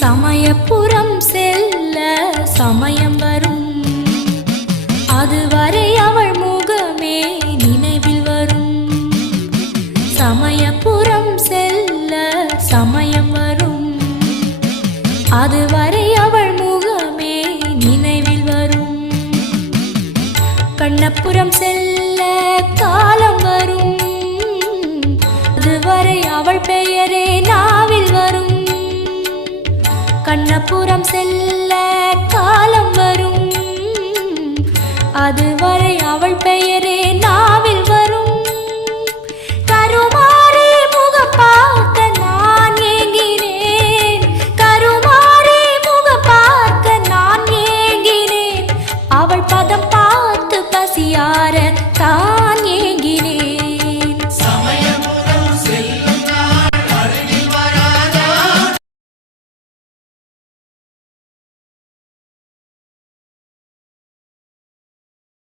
சமயபுரம் செல்ல சமயம் வரும், அதுவரை அவள் முகமே நினைவில் வரும். சமயபுரம் செல்ல சமயம் வரும், அதுவரை அவள் முகமே நினைவில் வரும். கண்ணபுரம் செல்ல காலம் வரும், அதுவரை அவள் பெயரே நாவில் வரும். கண்ணபுரம் செல்ல காலம் வரும், அதுவரை அவள் பெயரே